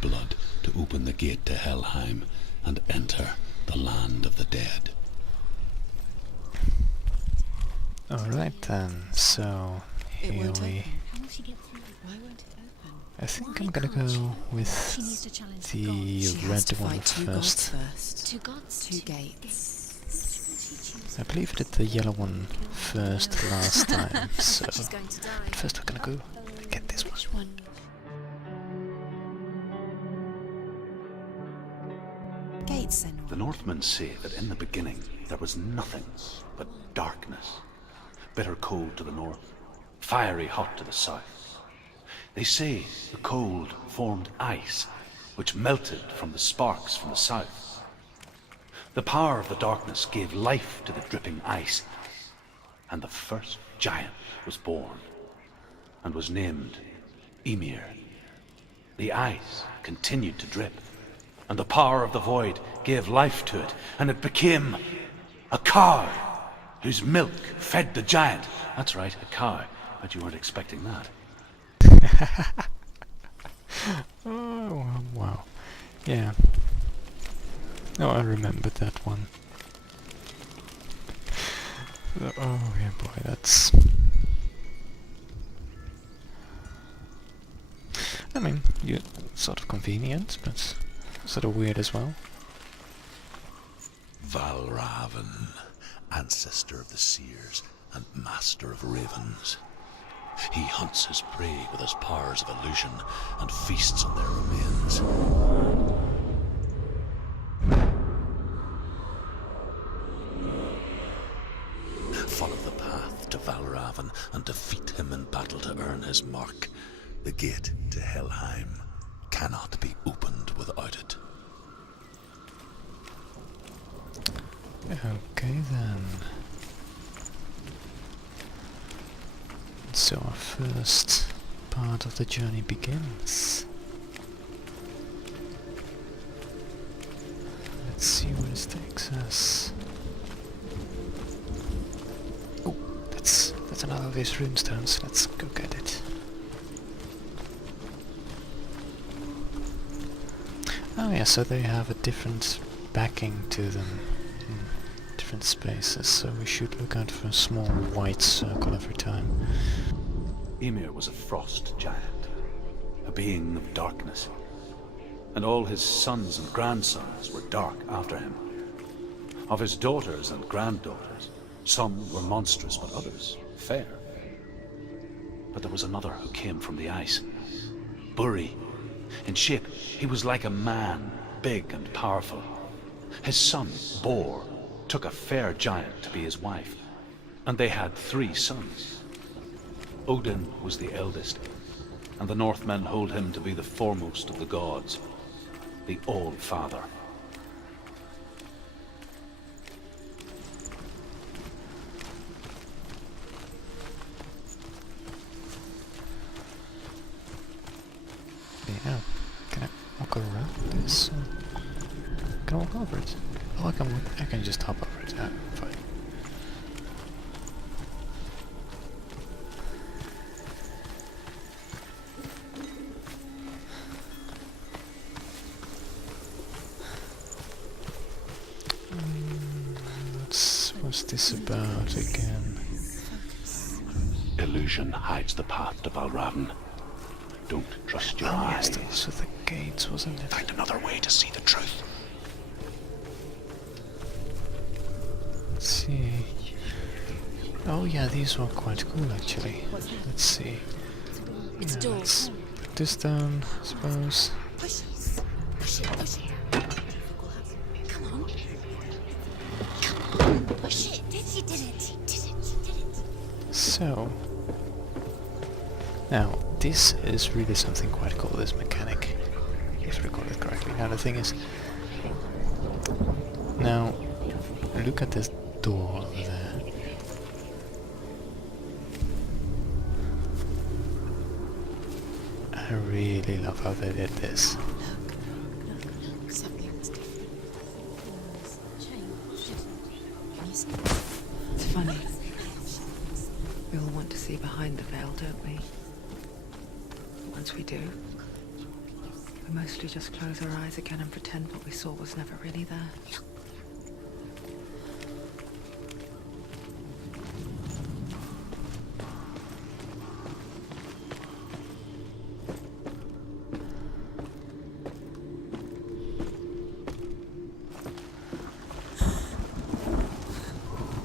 blood to open the gate to Helheim and enter the land of the dead. Alright then, so here we... I think I'm gonna go with the red one first. Two gods, two gates. I believe I did the yellow one first last time, so first we're gonna go get this one. Gates, Senua. The Northmen say that in the beginning there was nothing but darkness. Bitter cold to the north, fiery hot to the south. They say the cold formed ice, which melted from the sparks from the south. The power of the darkness gave life to the dripping ice, and the first giant was born, and was named Ymir. The ice continued to drip, and the power of the void gave life to it, and it became a cow, whose milk fed the giant. That's right, a cow. Bet you weren't expecting that. Oh, wow. Yeah. Oh, I remembered that one. Oh, yeah, boy, that's... I mean, sort of convenient, but sort of weird as well. Valravn, ancestor of the seers and master of ravens. He hunts his prey with his powers of illusion and feasts on their remains. Follow the path to Valravn and defeat him in battle to earn his mark. The gate to Helheim cannot be opened without it. Okay then. So our first part of the journey begins. Let's see where this takes us. Oh, that's another of these runestones. Let's go get it. Oh yeah, so they have a different backing to them in different spaces, so we should look out for a small white circle every time. Ymir was a frost giant, a being of darkness, and all his sons and grandsons were dark after him. Of his daughters and granddaughters, some were monstrous, but others fair. But there was another who came from the ice, Buri. In shape, he was like a man, big and powerful. His son, Bor, took a fair giant to be his wife, and they had 3 sons. Odin was the eldest, and the Northmen hold him to be the foremost of the gods, the All-Father. Yeah, can I walk around this? Can I walk over it? Oh, I can just hop over it. Fine. What's this about again? Illusion hides the path to Valravn. Don't trust your eyes. Yes, that was with the gates, wasn't it? Find another way to see the truth. Let's see. Oh yeah, these were quite cool actually. Let's see. It's a door. Let's put this down, I suppose. Push it. Come on. Push it. You did it. So, now this is really something quite cool, this mechanic, if I recall it correctly. Now the thing is, now look at this door over there. I really love how they did this. Look. Something's different. It's funny. We all want to see behind the veil, don't we? Once we do, We mostly just close our eyes again and pretend what we saw was never really there.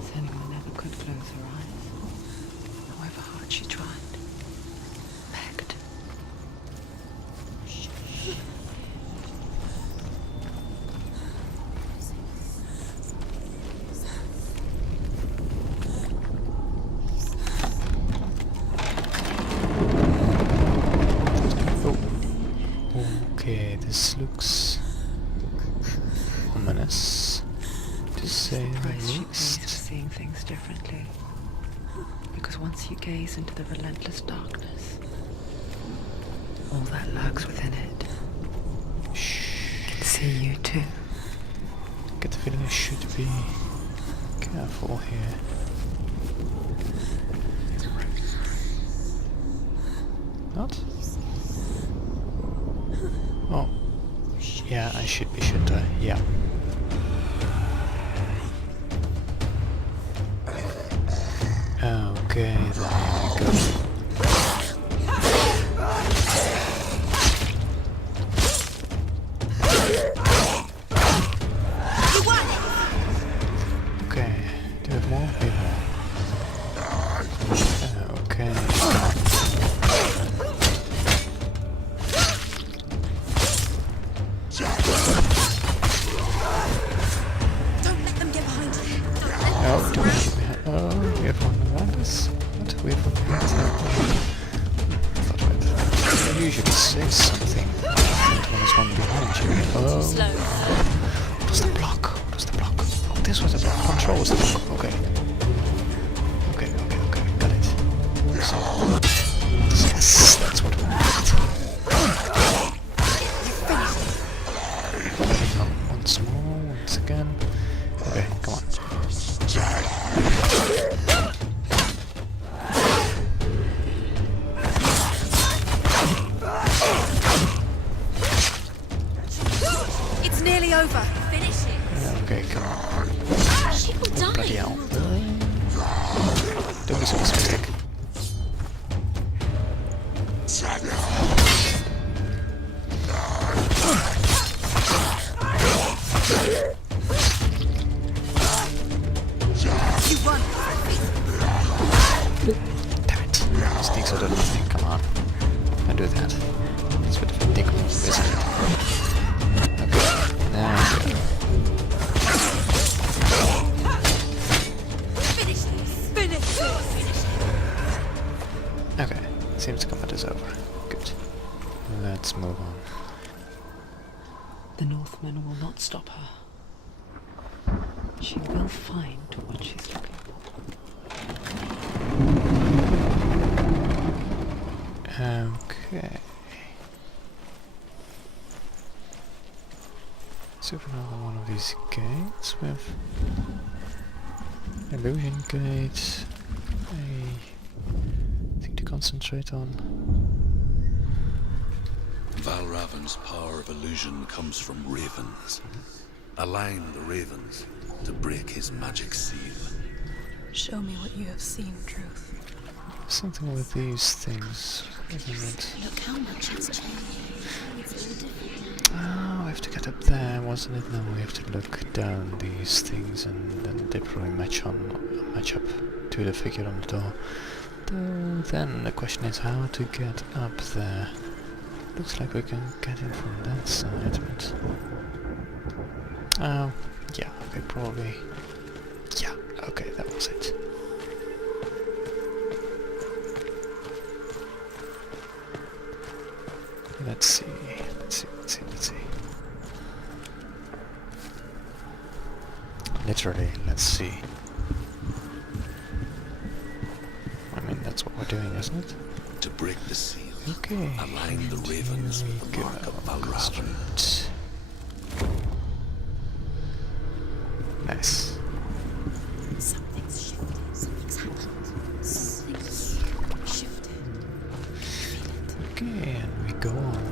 Senua never could close her eyes, however hard she tried. Begged. Okay, this looks ominous, to say the Christ, she pays for least. seeing things differently. Because once you gaze into the relentless darkness, all that lurks within it can see you too. I get the feeling I should be careful here. Not? Oh. Yeah, I should be, shouldn't I? Yeah. Okay, there we go. Okay, do we have more? We have more. Okay, come on. Don't let them get behind you. Oh, do we shoot behind? Oh, we have one around us. What? We have one behind us. Thought I'd usually say something. When there's one behind you. Oh. Slow. What was the block? What was the block? Oh, this was the block. Control was the block. Okay. Okay, got it. So, yes, that's what we want. Once more, once again. Okay, come on. It's nearly over. Finish it. Okay, come on. She will die. Bloody hell. Don't be so pessimistic. You won. Damn it. Sneaks out of nothing, come on. Don't do that. It's a bit of a dick move, isn't it? Okay, now we go. Finish this. Finish this. Finish it. Okay, seems the combat is over. Good. Let's move on. The Northmen will not stop her. She will find what she's looking for. Okay. So for another one of these gates with illusion gate, a thing to concentrate on. Valravn's power of illusion comes from ravens. Align the ravens to break his magic seal. Show me what you have seen, Truth. Something with these things, isn't it? Look how much it's changed. It's all different. Oh, we have to get up there, wasn't it? Now we have to look down these things and then they probably match up to the figure on the door. Then the question is how to get up there. Looks like we can get in from that side, but... yeah, okay, probably... Yeah, okay, that was it. Let's see. Literally, let's see. I mean, that's what we're doing, isn't it? To break the seal, Okay. align the ravens Here with the we mark go. of Valravn. Straight. Nice. Something's shifted. Something's happened. Something's shifted. Okay, and we go on.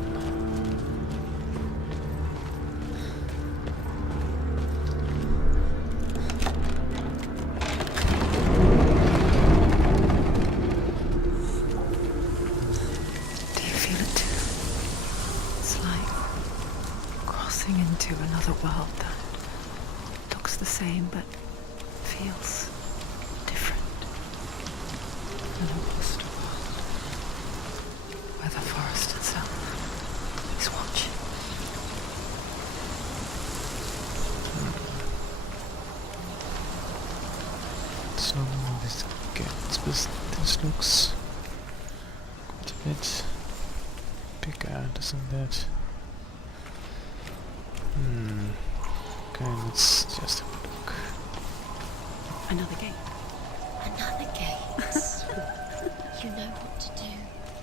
So this gets, but this looks quite a bit bigger, doesn't it? Okay, let's just have a look. Another gate. Another gate. You know what to do.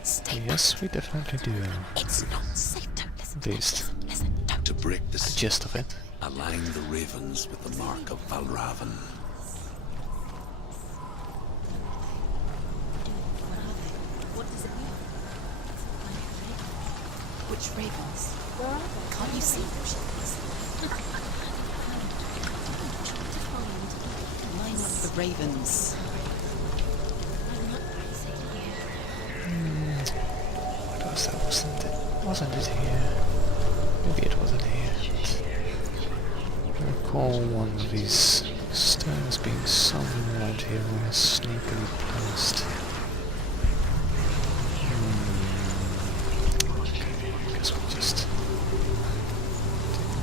Stay Yes, we definitely do. It's not safe. Don't listen. At least Listen. Don't. To break the the seal, gist of it. align the ravens with the mark of Valravn. What are they? What does it mean? Which ravens? Where are they? Can't you see them? Line up the ravens. What was that? Wasn't it here? Maybe it wasn't here. I recall one of these stones being somewhere around here when I sneakily placed. Okay, I guess we'll just take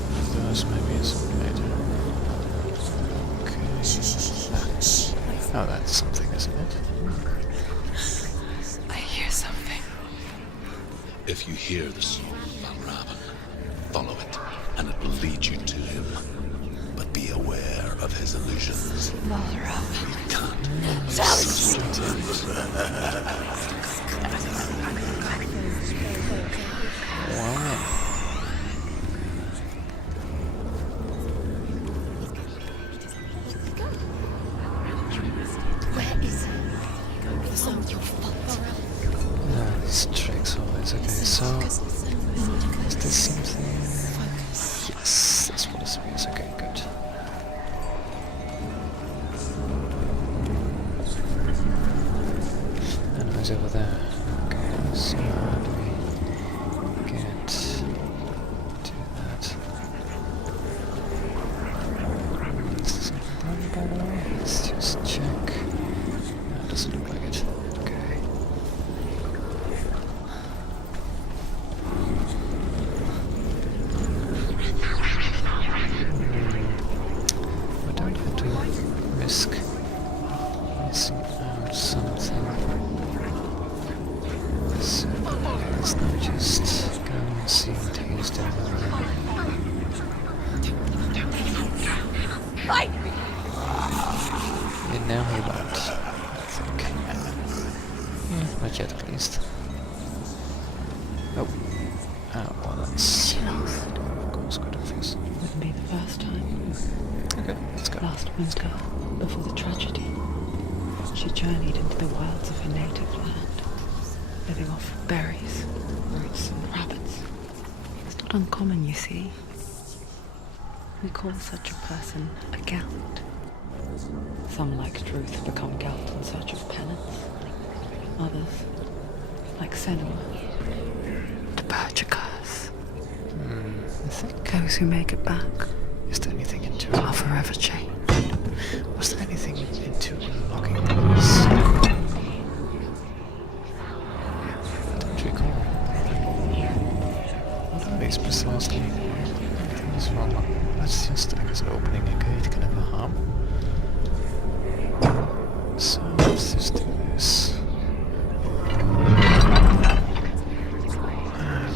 one of those maybe as a later. Okay. Oh, that's something, isn't it? I hear something. If you hear the song of Valravn, follow it, and it will lead you to him. But be aware of his illusions. Valravn. You can't. Where is he? So your fault. These tricks always. Okay, so is this something? Yes, that's what it is. Okay, good. And who's over there? Okay, so how do we get to that? Is this something by the way? Let's just check. No, it doesn't look like it. Okay. We don't have to risk missing out something. So let's not just go and see what he's doing. You know he won't, I think. Yeah, not yet at least. Oh. Oh, well that's... Of course, good obvious. Wouldn't be the first time. Okay, let's go. Last winter, before the tragedy, she journeyed into the wilds of her native land, living off berries, roots, and rabbits. It's not uncommon, you see. We call such a person a Gelt. Some, like Truth, become Gelt in search of penance. Others, like Senua, to purge a curse. I think... Those who make it back Is there anything into are forever changed. Was there anything into unlocking these? I don't recall. What are these precisely? Anything is wrong. That's just, I guess, opening a gate can never harm. So let's just do this.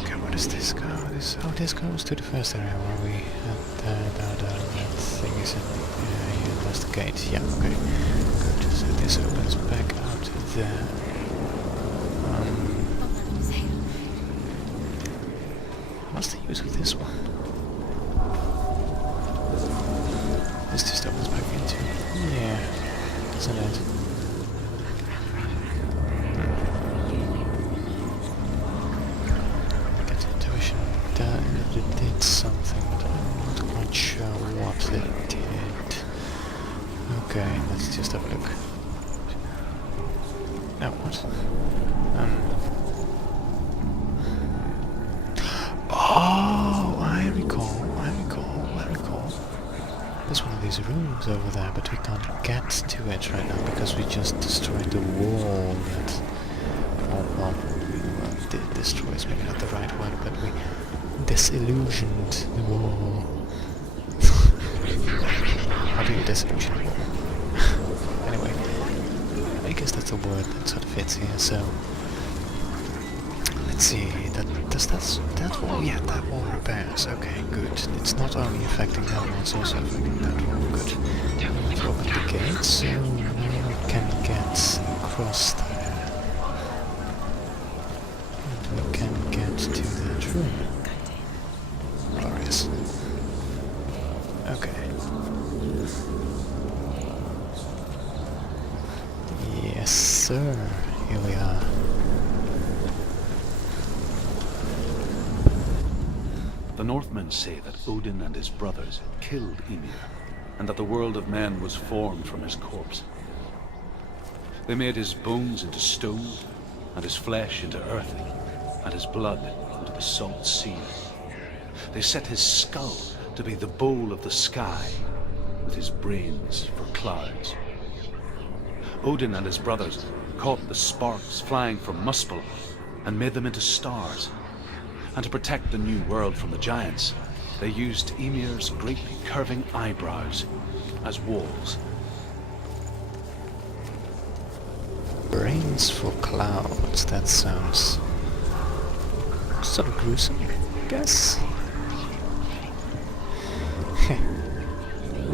Okay, where does this go? This goes to the first area where we had that thing is in yeah, that's the gate. Yeah, okay. Good. So this opens back out there. What's the use of this one? This just opens back into... Yeah, doesn't it? Get intuition that it did something, but I'm not quite sure what it did. Okay, let's just have a look. Now what? Oh, I recall. There's one of these rooms over there, but we can't get to it right now because we just destroyed the wall that... Oh, well, we did destroy is maybe not the right word, but we disillusioned the wall. How do you disillusion a wall? Anyway. guess that's a word that sort of fits here. So let's see. That wall? Yeah, that wall repairs. Okay, good. It's not only affecting that wall, it's also affecting that wall. Good. We've opened the gate, so now we can get across there. And we can get to that room. Glorious. Okay. Yes, sir. Here we are. The Northmen say that Odin and his brothers killed Ymir, and that the world of men was formed from his corpse. They made his bones into stone, and his flesh into earth, and his blood into the salt sea. They set his skull to be the bowl of the sky, with his brains for clouds. Odin and his brothers caught the sparks flying from Muspel and made them into stars. And to protect the new world from the giants, they used Ymir's great curving eyebrows as walls. Brains for clouds, that sounds sort of gruesome, I guess.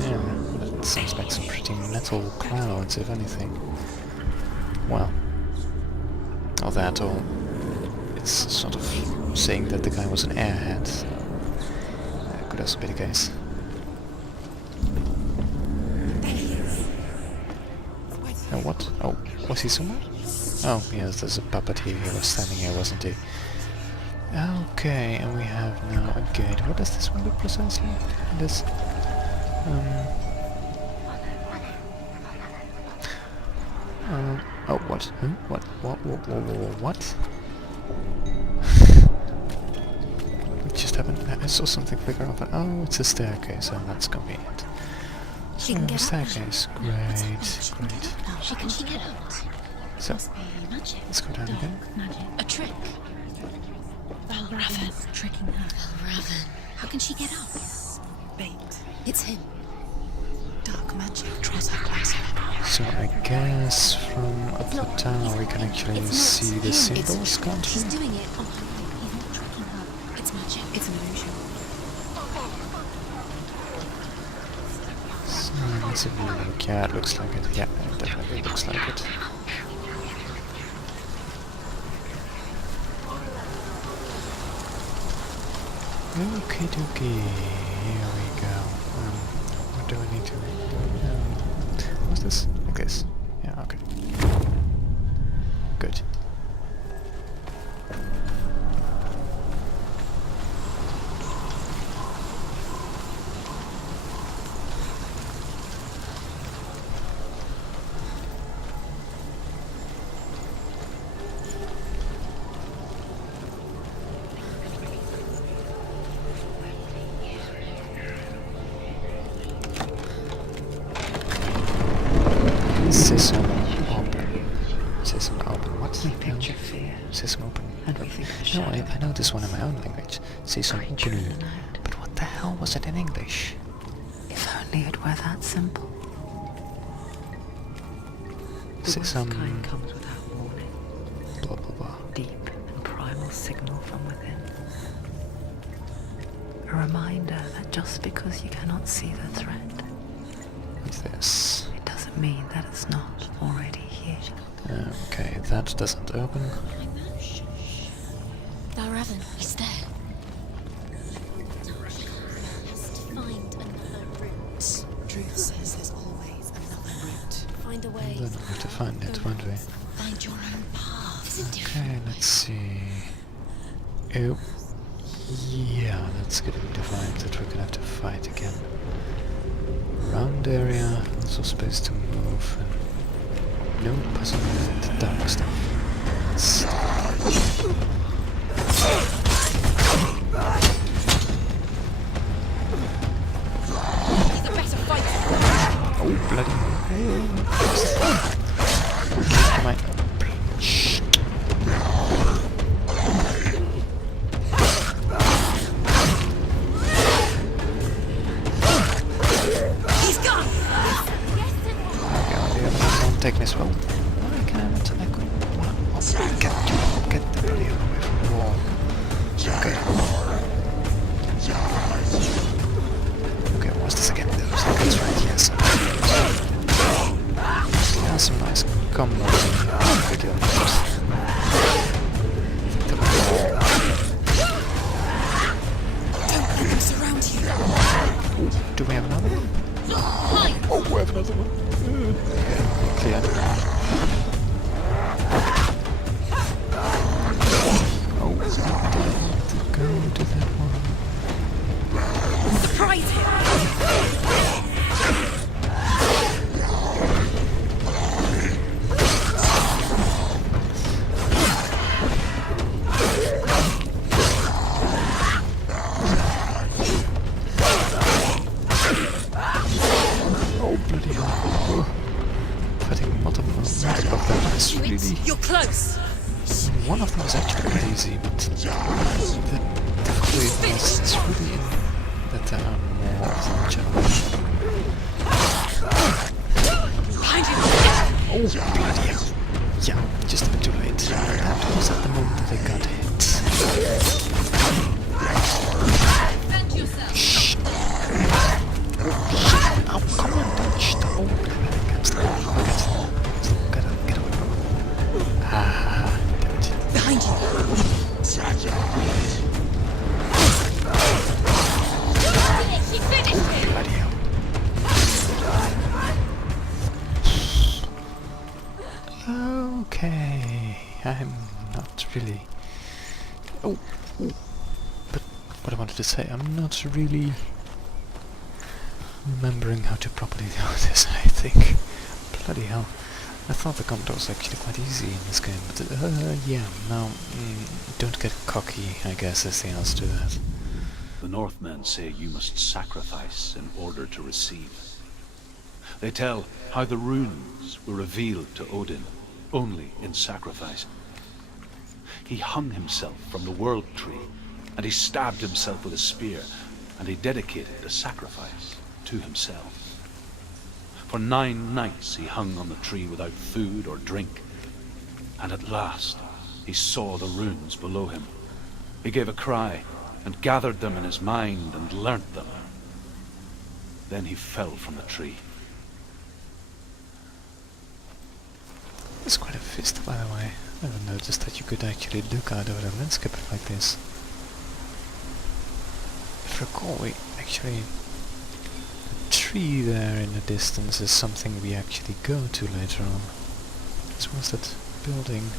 Yeah, that sounds like some pretty metal clouds, if anything. Well, or that, or it's sort of saying that the guy was an airhead, so could also be the case. Oh, what? Oh, was he somewhere? Oh, yes, there's a puppet here. He was standing here, wasn't he? Okay, and we have now a gate. What does this one do precisely? This, oh, what? Huh? What? What? What just happened? I saw something flicker up. Oh, it's a staircase. Oh, that's convenient. She can get Staircase. Great. She can get out. So, let's go down again. A trick. Valravn tricking her. Valravn. How can she get out? Bait. It's him. Dark magic draws her closer. So I guess from up the tower we can actually see the symbols, can't He's we? doing it on her. He's not tricking her. It's magic. It's an illusion. So let's have a look. Yeah, it looks like it. Yeah, it definitely looks like it. Okie dokie, here we go. What do I need to do? What's this? Like this? Yeah, okay. Good. System open. System open. What's the Picture fear. System open. And we think the No, shadow I know this one in my own language. System during open. the night. But what the hell was it in English? If only it were that simple. The System. worst kind comes without warning. Blah blah blah. Deep and primal signal from within. A reminder that just because you cannot see the threat, What's this? it doesn't mean that it's not already here. Okay, that doesn't open. Valravn, he's there. Must find another route. Truth says there's always another route. Find a way. Then we have to find it, won't we? Find your own path. Isn't Okay, let's see. Oh, yeah, that's gonna be defined that we're gonna have to fight again. Round area, also supposed to move. And no possibility of dark stuff. He's a better fighter. Oh, bloody hell. Come on. Shh. He's gone. Okay, the other one won't take this well. Get the bloody hell away from the wall. Okay. Okay, what was the second? That's right, yes. Yeah, some nice combos in here. Video. Don't surround you. Do we have another one? Oh, we have another one. Clear. Oh, I didn't want to go to that one. Surprise him! Oh, bloody hell. Fighting multiple of them is really... You're close! One of them is actually quite easy, but the difficulty is really in that there are more of them generally. Behind you! Oh, bloody hell. Yeah, just a bit too late. That was at the moment that they got hit. Defend yourself! Shh. Oh, come on, don't stop. I'm still get away from him. Ah, damn it. Behind you! Finish him! Bloody hell. Okay, I'm not really... Oh, but what I wanted to say, I'm not really remembering how to properly do this, I think. Bloody hell. I thought the combat was actually quite easy in this game, but yeah, no, don't get cocky, I guess is the answer to that. The Northmen say you must sacrifice in order to receive. They tell how the runes were revealed to Odin only in sacrifice. He hung himself from the world tree, and he stabbed himself with a spear, and he dedicated the sacrifice to himself. For 9 nights he hung on the tree without food or drink, and at last he saw the runes below him. He gave a cry, and gathered them in his mind and learnt them. Then he fell from the tree. It's quite a fist, by the way. I never noticed that you could actually look out over the landscape like this. If I recall, we actually... the tree there in the distance is something we actually go to later on. As well as that building.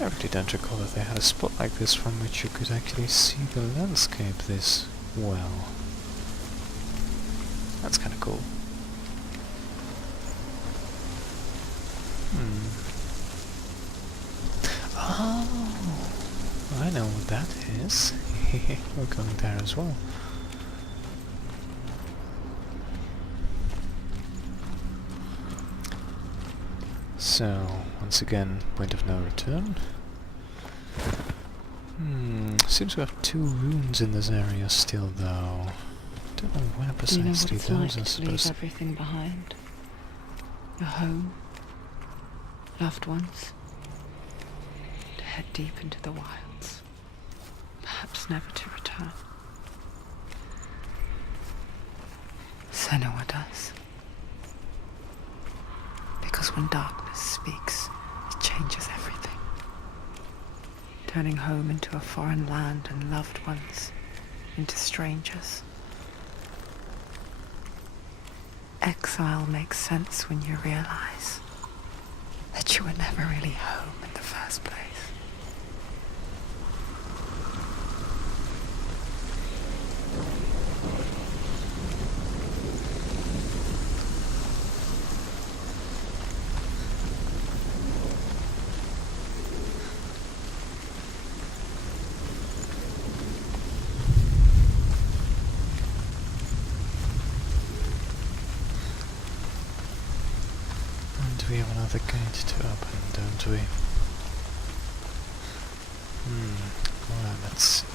I really don't recall that they had a spot like this from which you could actually see the landscape this well. That's kind of cool. Oh, I know what that is. We're going there as well. So, once again, point of no return. Seems we have 2 runes in this area still, though. Don't know where precisely Do you know what those it's are like to leave supposed. everything behind? Your home, loved ones, to head deep into the wilds, perhaps never to return. Senua does. Because when darkness speaks, it changes everything. Turning home into a foreign land and loved ones into strangers. Exile makes sense when you realize that you were never really home in the first place. We have another gate to open, don't we? Well, let's see.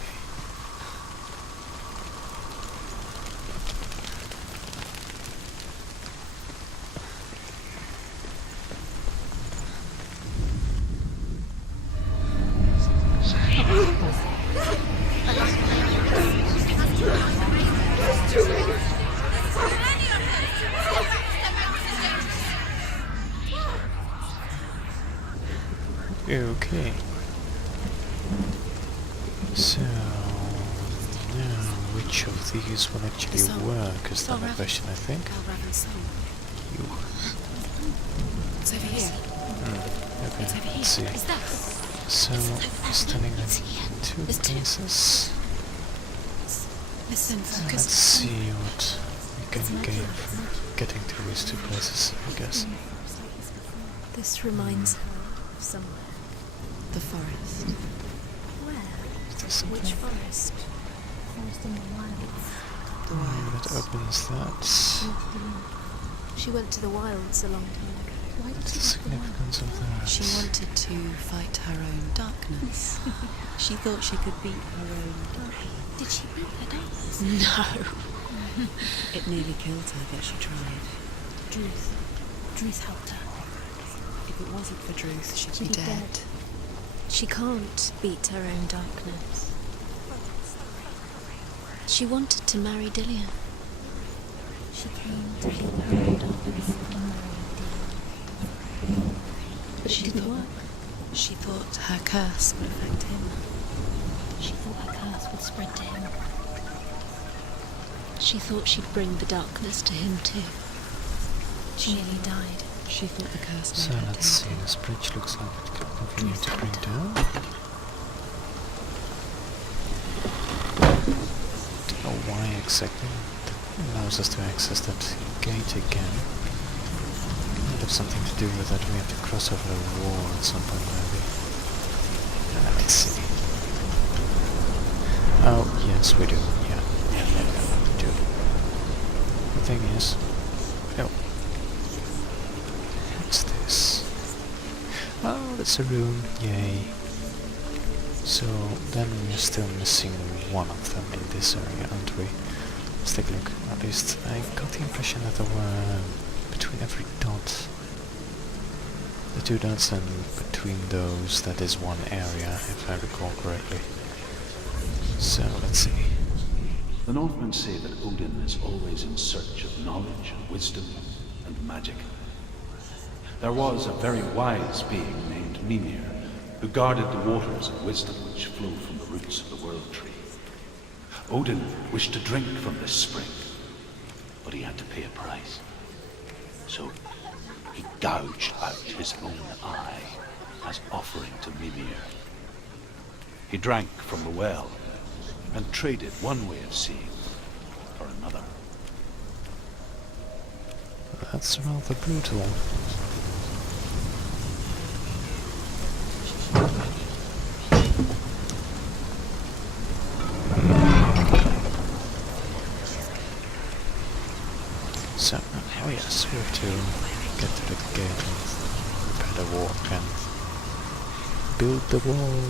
Okay. So now, which of these will actually work is then the question, I think. Valravn's song. You. It's over here. Okay, It's over here. let's see. Is that? So, standing in two There's two. places. Listen, Let's focus. see what we can gain from getting to these two places, I guess. This reminds her of somewhere. The forest. Where? Is there something Which forest? Forest in the wilds. The that wilds. opens that? She went to the wilds a long time ago. Why did What's the significance of that? She wanted to fight her own darkness. She thought she could beat her own darkness. Did she beat her darkness? No! It nearly killed her, but she tried. Druth helped her. If it wasn't for Druth, she'd be dead. She can't beat her own darkness. She wanted to marry Dillian. She came to beat her own darkness and marry Dillian. But it didn't work. She thought her curse would affect him. She thought her curse would spread to him. She thought she'd bring the darkness to him too. She nearly died. She thought the curse So might let's see, him. this bridge looks like it could continue to bring down. Don't know why exactly that allows us to access that gate again. Might have something to do with that we have to cross over a wall at some point maybe. Let's see. Oh, yes we do, yeah, we do. The thing is... Oh. What's this? Oh, that's a rune, yay. So, then we're still missing one of them in this area, aren't we? Let's take a look. At least I got the impression that there were between every dot. The two dots, and between those that is one area, if I recall correctly. So, let's see. The Northmen say that Odin is always in search of knowledge and wisdom and magic. There was a very wise being named Mimir, who guarded the waters of wisdom which flow from the roots of the world tree. Odin wished to drink from this spring, but he had to pay a price. So he gouged out his own eye as offering to Mimir. He drank from the well and traded one way of seeing for another. That's rather brutal. So, oh yes, we have to get to the gate and repair the wall and build the wall.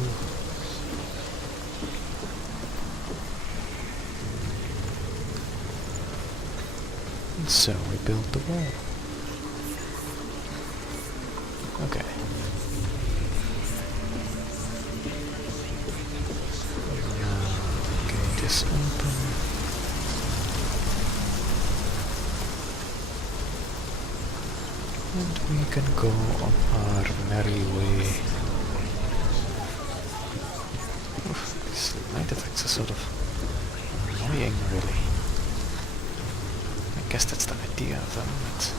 And so we build the wall. Okay. Now the gate is open. And we can go on our merry way. Oof, these light effects are sort of annoying, really. I guess that's the idea of them, but...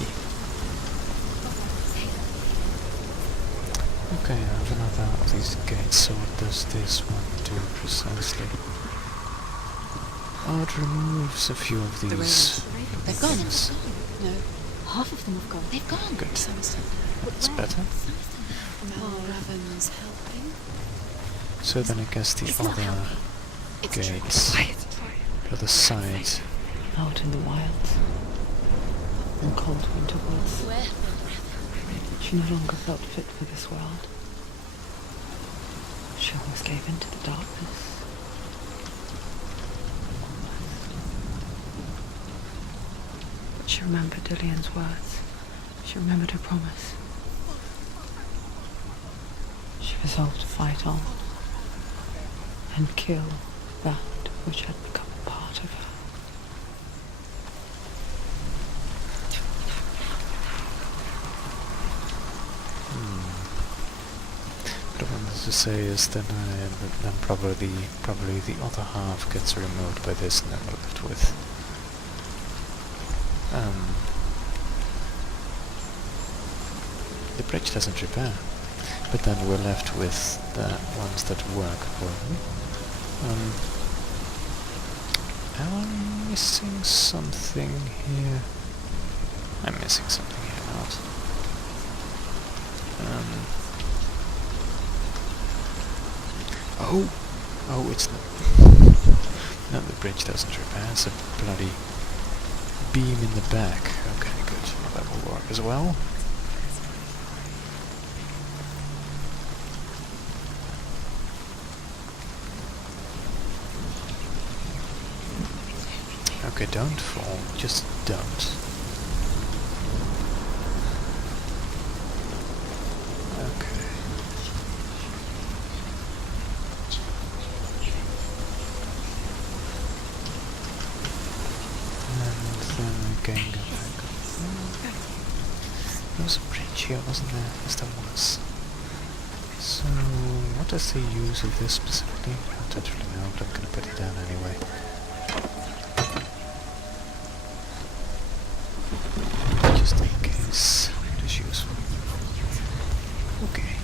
yeah. Okay, I have another of these gates, so what does this one do precisely? Oh, it removes a few of these They've gone. things. No. Half of them have gone. They've gone. Good. Some is That's better. Valravn's helping. So then I guess the other gates, the other side. Out in the wilds, in cold winter woods, Where? she no longer felt fit for this world. She almost gave in to the darkness. But she remembered Dillian's words. She remembered her promise. She resolved to fight on and kill that which had become a part of her. to say is then probably the other half gets removed by this, and then we're left with the bridge doesn't repair, but then we're left with the ones that work for me. Am I missing something here? I'm missing something here, not. Oh, it's not. No, the bridge doesn't repair. It's a bloody beam in the back. Okay, good. Well, that will work as well. Okay, don't fall. Just don't. Okay. And then again go back up. There was a bridge here, wasn't there? Yes, there was. So, what is the use of this specifically? I don't really know, but I'm gonna put it down anyway. Just in case it is useful. Okay.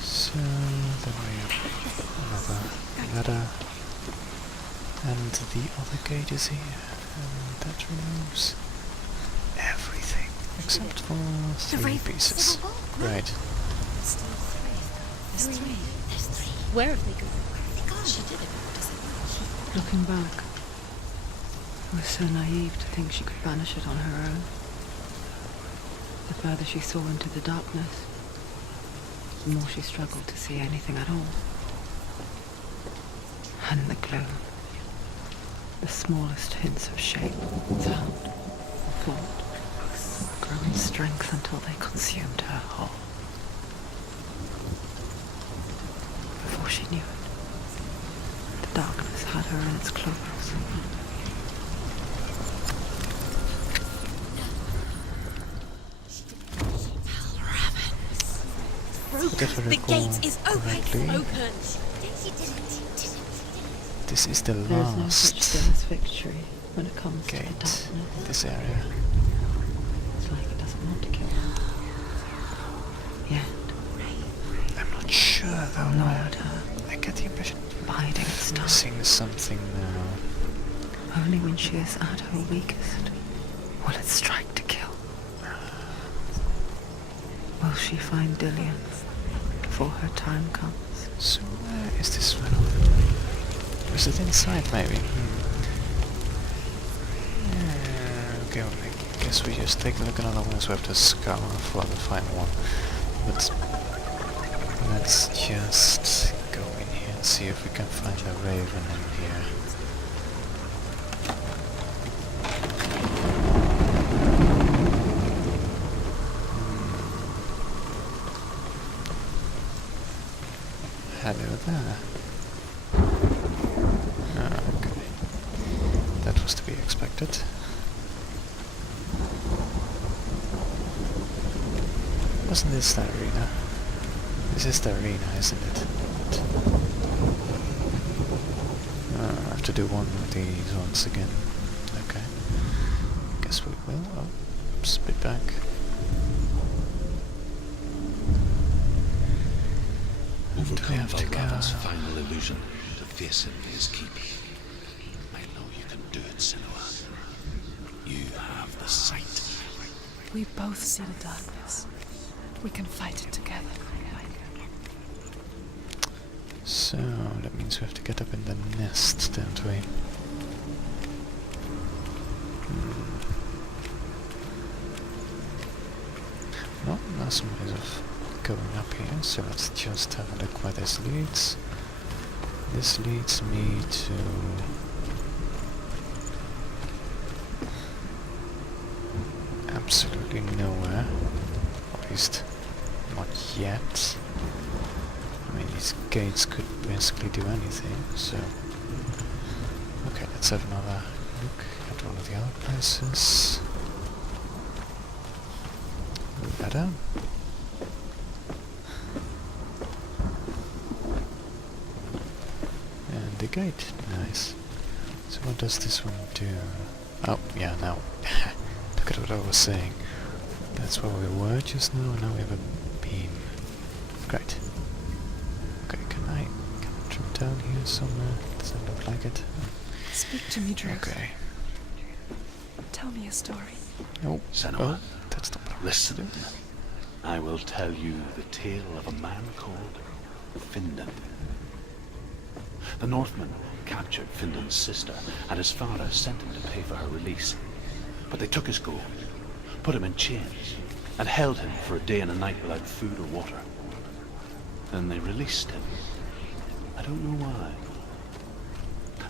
So then we have another ladder, and the other gate is here, and that removes everything except for 3 pieces. Right. There's three. Where have they gone? She did it. Looking back, I was so naive to think she could banish it on her own. The further she saw into the darkness, the more she struggled to see anything at all. And the gloom, the smallest hints of shape, sound, thought, grow in strength until they consumed her whole. Before she knew it, the darkness had her in its claws. If I recall correctly, this is the There is no last such thing as victory when it comes to the gate darkness. in this area. It's like it doesn't want to kill her. Yet, I'm not sure though. ignored her, I get the impression biding its time. missing something now. Only when she is at her weakest will it strike to kill. Will she find Dillian before her time comes? So where is this one? Is it inside maybe? Yeah, okay, well, I guess we just take a look at another one, so we have to scour for the final one. But let's just go in here and see if we can find a raven in here. Hello there. Okay. That was to be expected. Wasn't this the arena? This is the arena, isn't it? I have to do one of these once again. Okay. Guess we will. Oh, spit back. Overcome have to go? Valravn's final illusion to face him in his keep. I know you can do it, Senua. You have the sight. We both see the darkness. We can fight it together. So, that means we have to get up in the nest, don't we? Well, there's some ways of going up here, so let's just have a look where this leads. This leads me to... absolutely nowhere. At least, not yet. I mean, these gates could basically do anything, so... Okay, let's have another look at all of the other places. Better. And the gate, nice. So what does this one do? Oh, yeah, now. Look at what I was saying. That's where we were just now, and now we have a beam. Great. Okay, can I drop down here somewhere? Doesn't look like it. Speak to me, Drake. Okay. Tell me a story. Oh, Senua, oh, that's not what I was listen. I will tell you the tale of a man called Findan. The Northmen captured Findan's sister, and his father sent him to pay for her release. But they took his gold, put him in chains, and held him for a day and a night without food or water. Then they released him. I don't know why.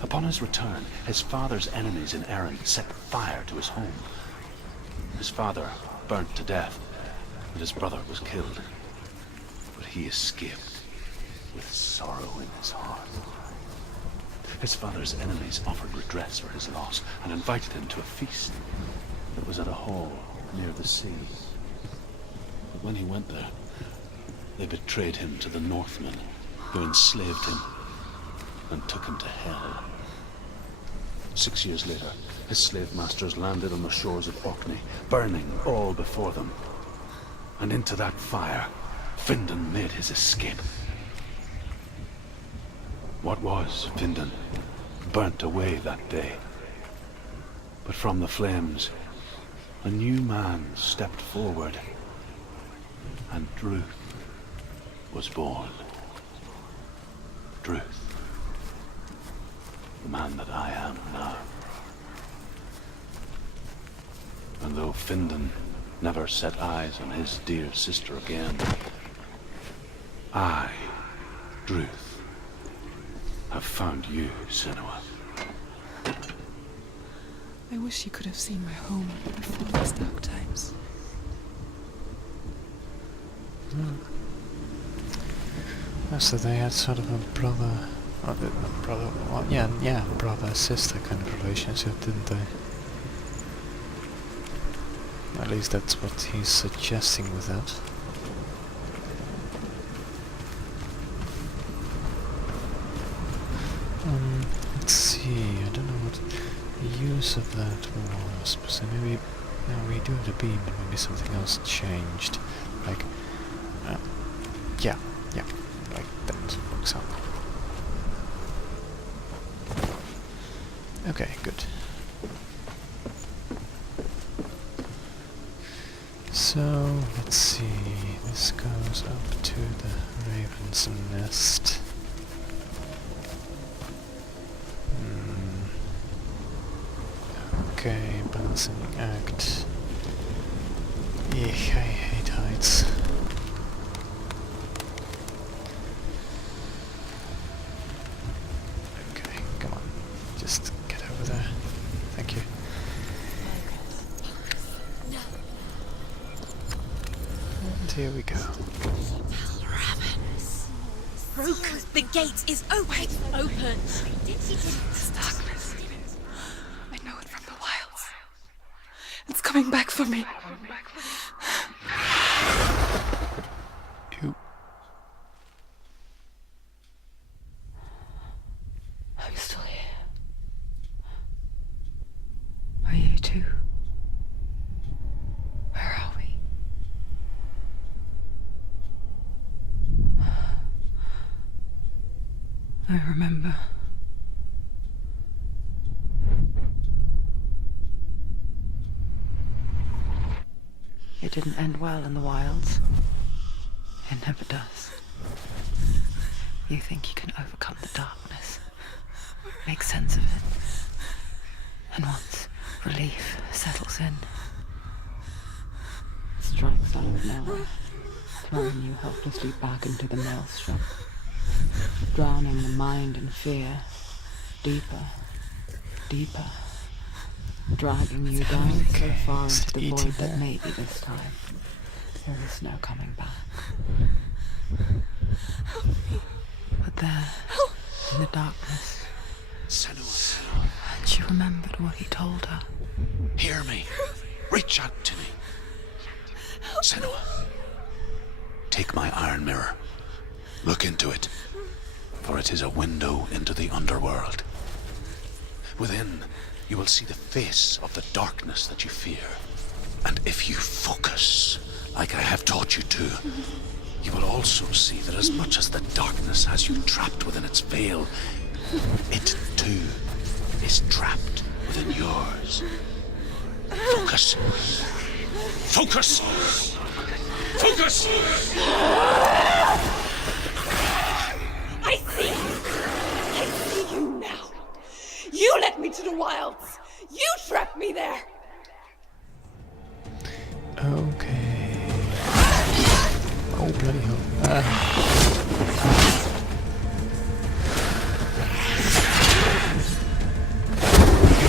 Upon his return, his father's enemies in Erin set fire to his home. His father burnt to death, and his brother was killed. But he escaped with sorrow in his heart. His father's enemies offered redress for his loss and invited him to a feast that was at a hall near the sea. But when he went there, they betrayed him to the Northmen, who enslaved him and took him to hell. 6 years later, his slave masters landed on the shores of Orkney, burning all before them. And into that fire, Findan made his escape. What was Findan burnt away that day. But from the flames, a new man stepped forward, and Druth was born. Druth, the man that I am now. And though Findan never set eyes on his dear sister again, I, Druth, have found you, Senua. I wish you could have seen my home before these dark times. So they had sort of a brother, brother-sister kind of relationship, didn't they? At least that's what he's suggesting with that. Let's see, I don't know what the use of that was, so maybe, now we do have the beam, but maybe something else changed, like, yeah, like that, for example. Okay, good. So, let's see, this goes up to the Raven's Nest. Okay, balancing act. I hate heights. Okay, come on. Just get over there. Thank you. And here we go. Valravn. Broken. The gate is open. Open. This darkness. I know it from the wilds. It's coming back for me. Ew. I'm still here. Are you too? Where are we? I remember. It didn't end well in the wilds. It never does. You think you can overcome the darkness, make sense of it, and once relief settles in, it strikes out of nowhere, throwing you helplessly back into the maelstrom, drowning the mind in fear, deeper, deeper, dragging you down so far into the void that maybe this time there is no coming back. But there, in the darkness, Senua. She remembered what he told her. Hear me. Reach out to me. Senua, take my iron mirror. Look into it, for it is a window into the underworld. Within, you will see the face of the darkness that you fear. And if you focus, like I have taught you to, you will also see that as much as the darkness has you trapped within its veil, it too is trapped within yours. Focus. Focus! Focus! I see you now. You led me to the wilds. You trapped me there. Okay. Oh, bloody hell.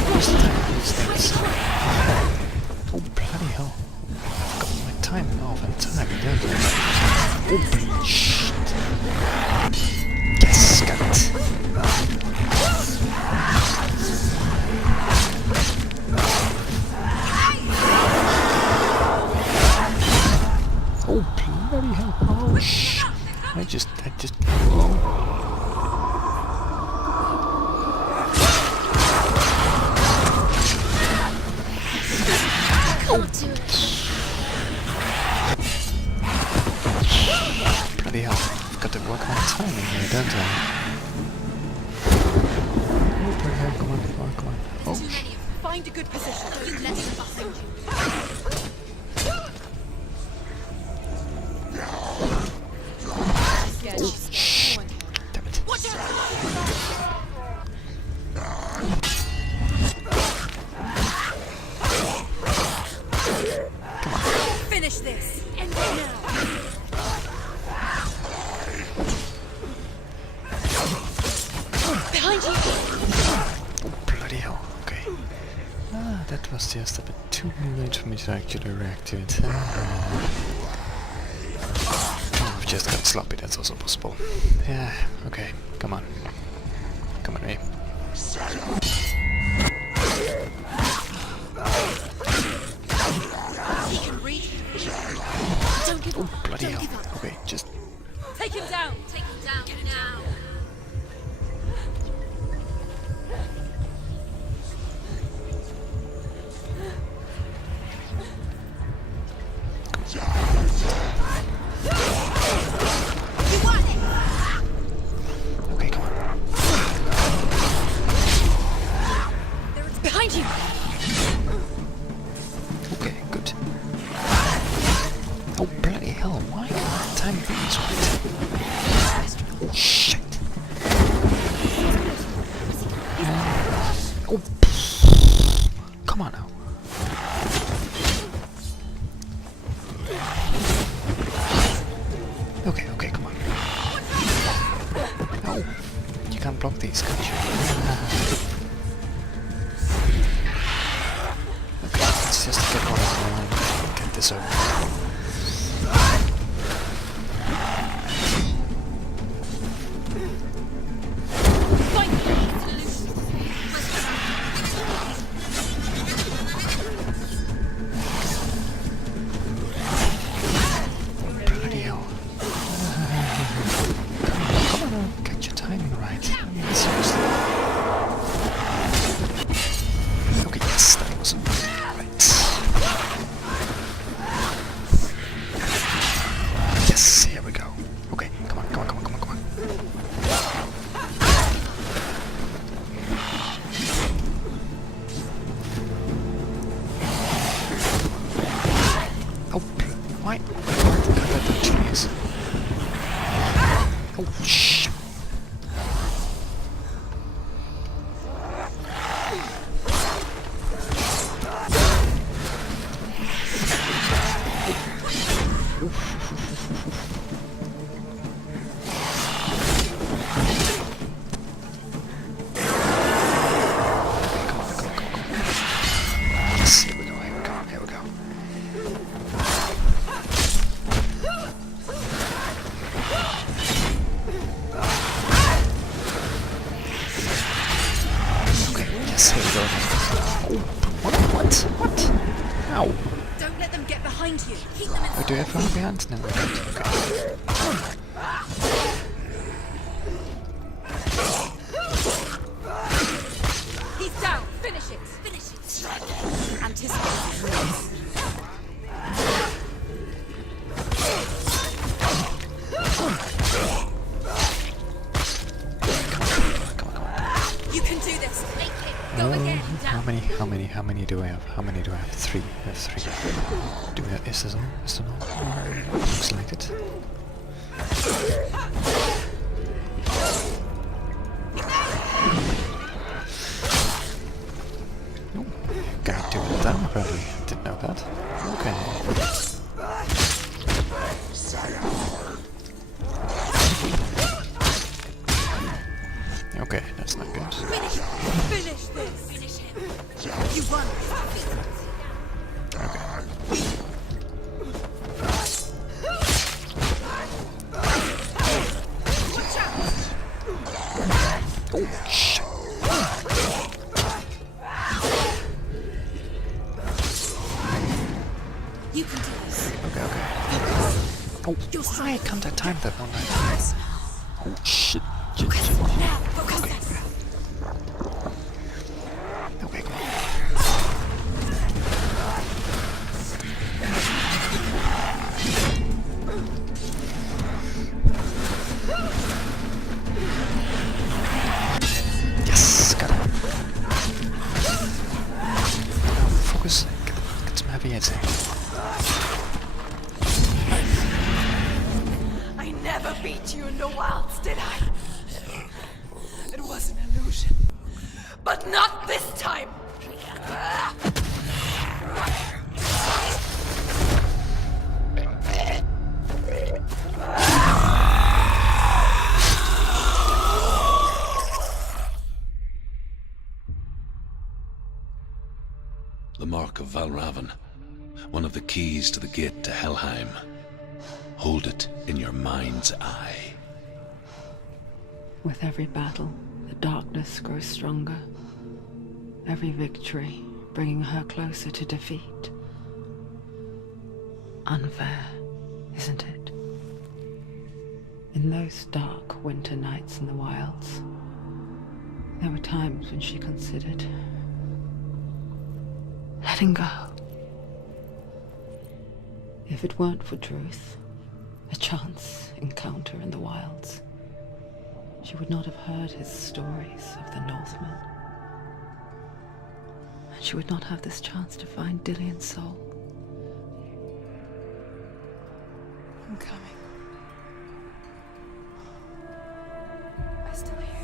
What's the time of these things? Oh, bloody hell. I've got my timing off entirely, don't I? Oh, shit. Yes, got it. Oh, bloody hell. Oh, shh. I just... Oh. Can't do it. Bloody hell. I've got to work my timing here, don't I? Oh, bloody hell. Come on. Oh, shit. Find a good position. Don't let them behind you. Shh. Damn it. Watch out! Finish this. End it now. Behind you. Oh, bloody hell. Okay. Ah, that was just a bit too late for me to actually react to it. I've just got sloppy, that's also possible. Yeah, okay. Come on. Come on, me. He can reach. Don't give Oh, up. bloody Don't hell. give up. Okay, just... Take him down. Take him down now. You won it. Okay, come on. Behind you. Okay, good. Oh, bloody hell. Why can't I time things right? Oh, shit. Oh, come on now. Okay, come on. Oh, you can't block these, can't you? Okay, let's just get one of them and get this over. Bloody hell. Come on now, get your timing right. I mean, seriously. Okay, yes, that was right. Yes, here we go. Okay, come on. Oh, why? Where the hell that cheese? Oh, shit. Yes, here we go. do you have far behind? No, we don't. Okay. He's down. Finish it. Finish it. Anticipate the moves. You can do this. Make it. Go again. Down. How many do I have? How many do I have? 3. I have 3. Do we have, is this all? Is it all? Looks like it. Oh, can't do it down apparently. Didn't know that. Okay. Okay, that's not good. Finish this. Finish him. You won. Okay. Oh, shit. You can do this. Okay. Oh, why can't I time that one right? Oh, shit. Now, focus this. Okay, come on. Yes, got it. Now focus. Get some heavy hits in. I never beat you in the wilds, did I? It was an illusion. But not this time! The mark of Valravn. One of the keys to the gate to Helheim. Hold it in your mind's eye. With every battle, the darkness grows stronger. Every victory bringing her closer to defeat. Unfair, isn't it? In those dark winter nights in the wilds, there were times when she considered letting go. If it weren't for Truth, a chance encounter in the wilds, she would not have heard his stories of the Northmen. And she would not have this chance to find Dillion's soul. I'm coming. I still hear you.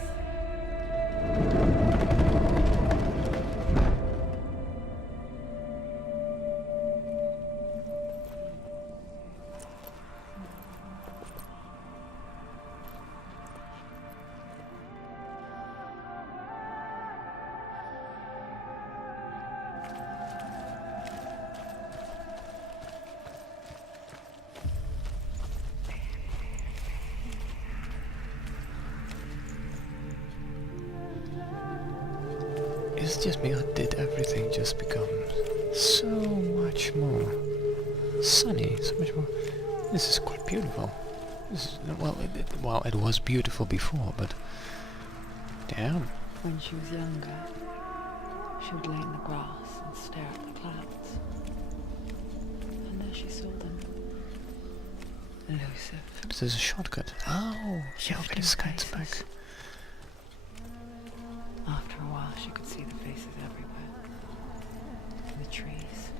Is it just me, or did everything just become so much more sunny, so much more? This is quite beautiful. This is, well, it was beautiful before, but damn. When she was younger, she would lay in the grass and stare at the clouds. And there she saw them. Elusive. This is a shortcut. Oh, yeah, okay, this guy's back. After a while, she could see the faces everywhere. In the trees,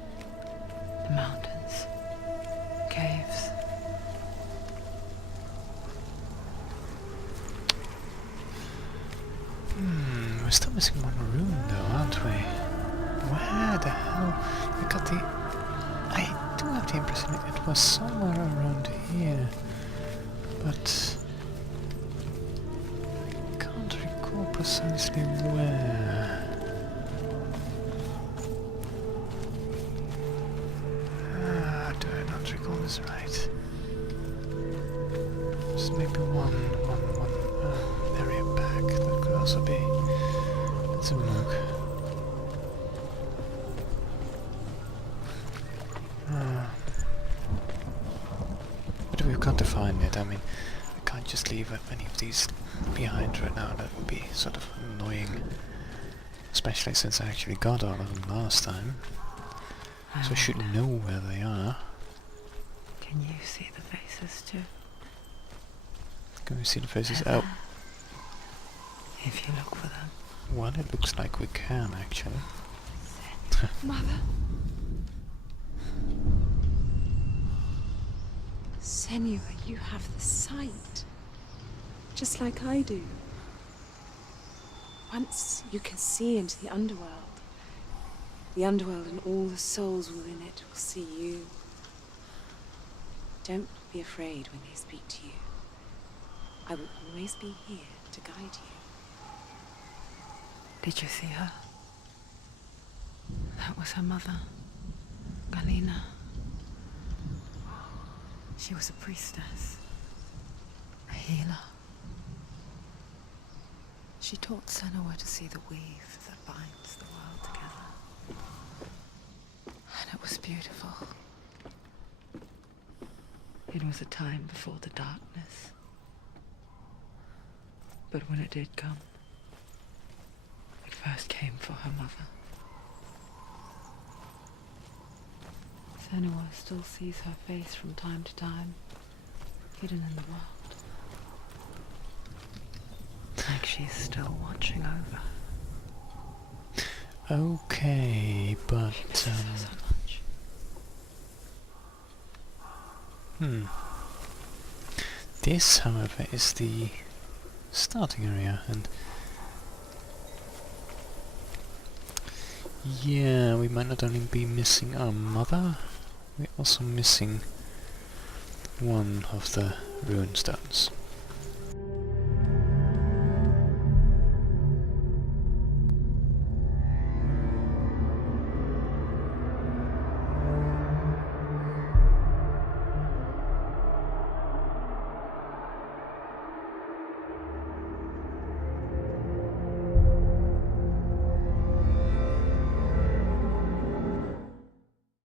the mountains, caves. We're still missing one room though, aren't we? Where the hell? I do have the impression it was somewhere around here, but I can't recall precisely where. Do I not recall this right? Just maybe one area back. That could also be. Let's have a look. it. I mean, I can't just leave any of these behind right now. That would be sort of annoying. Especially since I actually got all of them last time. So I should know where they are. Can you see the faces too? Can we see the faces? Oh. If you look for them. Well, it looks like we can actually. Mother. Senua, you have the sight. Just like I do. Once you can see into the underworld and all the souls within it will see you. Don't be afraid when they speak to you. I will always be here to guide you. Did you see her? That was her mother, Galina. She was a priestess, a healer. She taught Senua to see the weave that binds the world together. And it was beautiful. It was a time before the darkness. But when it did come, it first came for her mother. Senua still sees her face from time to time, hidden in the world. Like she's still watching over. Okay, but So much. This, however, is the starting area, and yeah, we might not only be missing our mother, we're also missing one of the rune stones.